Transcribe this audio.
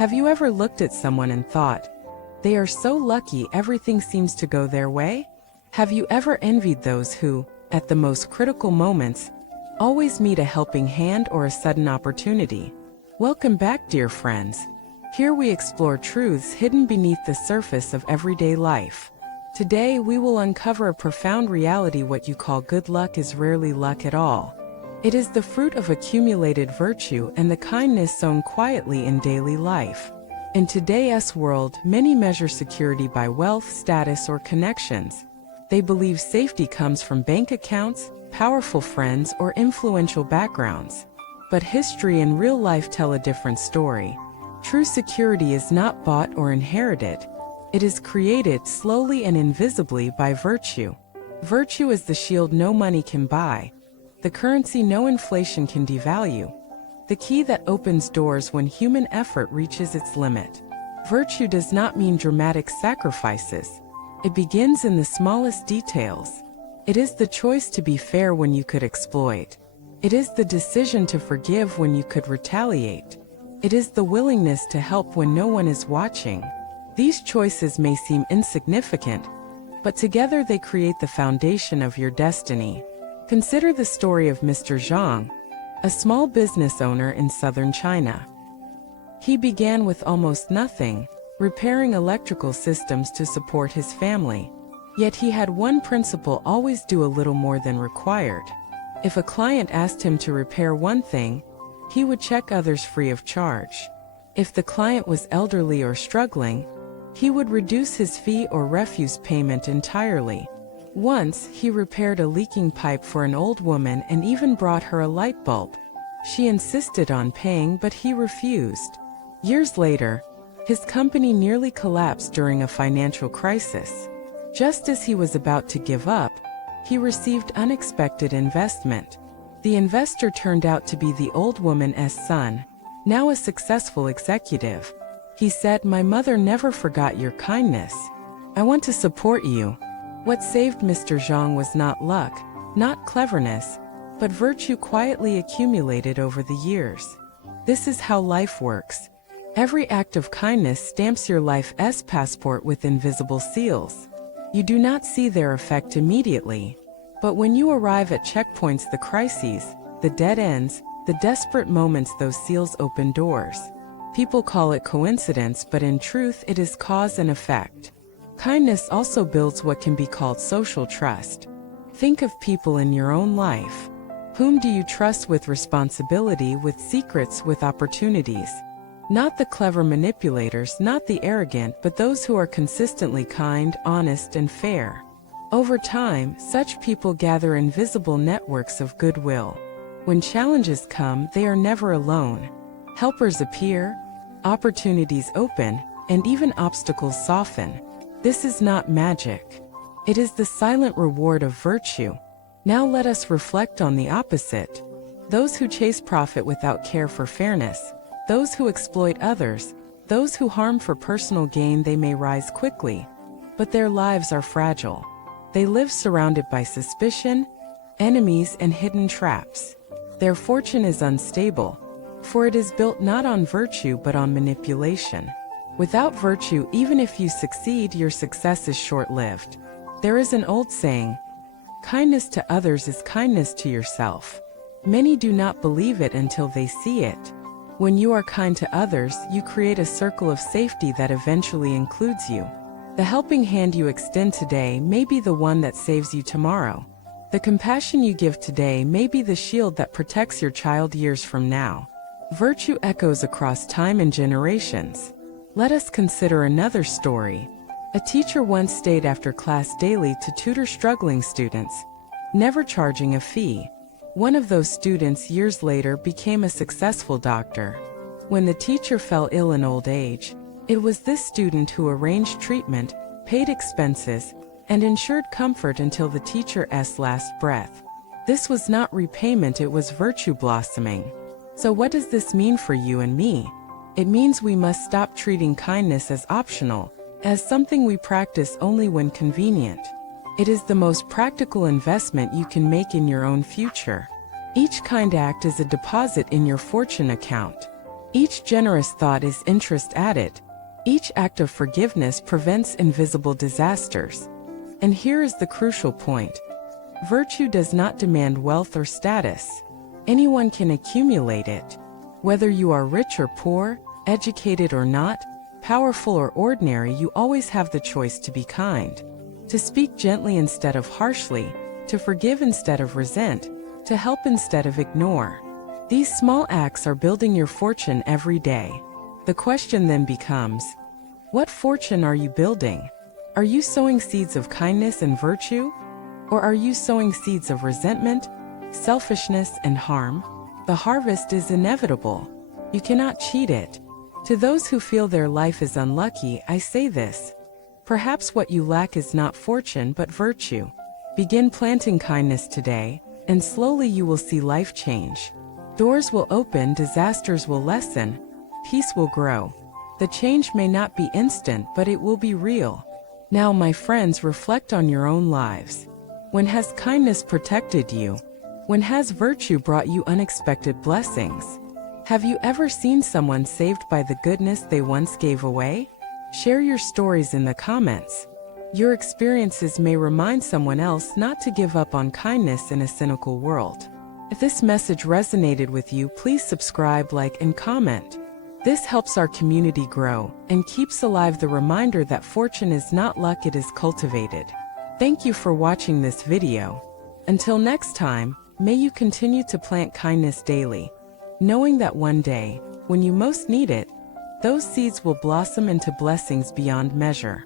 Have you ever looked at someone and thought, they are so lucky everything seems to go their way? Have you ever envied those who, at the most critical moments, always meet a helping hand or a sudden opportunity? Welcome back, dear friends. Here we explore truths hidden beneath the surface of everyday life. Today we will uncover a profound reality: what you call good luck is rarely luck at all. It is the fruit of accumulated virtue and the kindness sown quietly in daily life. In today's world, many measure security by wealth, status, or connections. They believe safety comes from bank accounts, powerful friends, or influential backgrounds. But history and real life tell a different story. True security is not bought or inherited. It is created slowly and invisibly by virtue. Virtue is the shield no money can buy, the currency no inflation can devalue, the key that opens doors when human effort reaches its limit. Virtue does not mean dramatic sacrifices. It begins in the smallest details. It is the choice to be fair when you could exploit. It is the decision to forgive when you could retaliate. It is the willingness to help when no one is watching. These choices may seem insignificant, but together they create the foundation of your destiny. Consider the story of Mr. Zhang, a small business owner in southern China. He began with almost nothing, repairing electrical systems to support his family. Yet he had one principle: always do a little more than required. If a client asked him to repair one thing, he would check others free of charge. If the client was elderly or struggling, he would reduce his fee or refuse payment entirely. Once, he repaired a leaking pipe for an old woman and even brought her a light bulb. She insisted on paying, but he refused. Years later, his company nearly collapsed during a financial crisis. Just as he was about to give up, he received unexpected investment. The investor turned out to be the old woman's son, now a successful executive. He said, "My mother never forgot your kindness. I want to support you." What saved Mr. Zhang was not luck, not cleverness, but virtue quietly accumulated over the years. This is how life works. Every act of kindness stamps your life's passport with invisible seals. You do not see their effect immediately, but when you arrive at checkpoints, the crises, the dead ends, the desperate moments, those seals open doors. People call it coincidence, but in truth it is cause and effect. Kindness also builds what can be called social trust. Think of people in your own life. Whom do you trust with responsibility, with secrets, with opportunities? Not the clever manipulators, not the arrogant, but those who are consistently kind, honest, and fair. Over time, such people gather invisible networks of goodwill. When challenges come, they are never alone. Helpers appear, opportunities open, and even obstacles soften. This is not magic. It is the silent reward of virtue. Now let us reflect on the opposite. Those who chase profit without care for fairness, those who exploit others, those who harm for personal gain, they may rise quickly, but their lives are fragile. They live surrounded by suspicion, enemies, and hidden traps. Their fortune is unstable, for it is built not on virtue but on manipulation. Without virtue, even if you succeed, your success is short-lived. There is an old saying, "Kindness to others is kindness to yourself." Many do not believe it until they see it. When you are kind to others, you create a circle of safety that eventually includes you. The helping hand you extend today may be the one that saves you tomorrow. The compassion you give today may be the shield that protects your child years from now. Virtue echoes across time and generations. Let us consider another story. A teacher once stayed after class daily to tutor struggling students, never charging a fee. One of those students years later became a successful doctor. When the teacher fell ill in old age, it was this student who arranged treatment, paid expenses, and ensured comfort until the teacher's last breath. This was not repayment, it was virtue blossoming. So what does this mean for you and me? It means we must stop treating kindness as optional, as something we practice only when convenient. It is the most practical investment you can make in your own future. Each kind act is a deposit in your fortune account. Each generous thought is interest added. Each act of forgiveness prevents invisible disasters. And here is the crucial point. Virtue does not demand wealth or status. Anyone can accumulate it. Whether you are rich or poor, educated or not, powerful or ordinary, you always have the choice to be kind. To speak gently instead of harshly, to forgive instead of resent, to help instead of ignore. These small acts are building your fortune every day. The question then becomes, what fortune are you building? Are you sowing seeds of kindness and virtue? Or are you sowing seeds of resentment, selfishness, and harm? The harvest is inevitable. You cannot cheat it. To those who feel their life is unlucky, I say this. Perhaps what you lack is not fortune but virtue. Begin planting kindness today, and slowly you will see life change. Doors will open, disasters will lessen, peace will grow. The change may not be instant, but it will be real. Now, my friends, reflect on your own lives. When has kindness protected you? When has virtue brought you unexpected blessings? Have you ever seen someone saved by the goodness they once gave away? Share your stories in the comments. Your experiences may remind someone else not to give up on kindness in a cynical world. If this message resonated with you, please subscribe, like, and comment. This helps our community grow and keeps alive the reminder that fortune is not luck, it is cultivated. Thank you for watching this video. Until next time, may you continue to plant kindness daily, knowing that one day, when you most need it, those seeds will blossom into blessings beyond measure.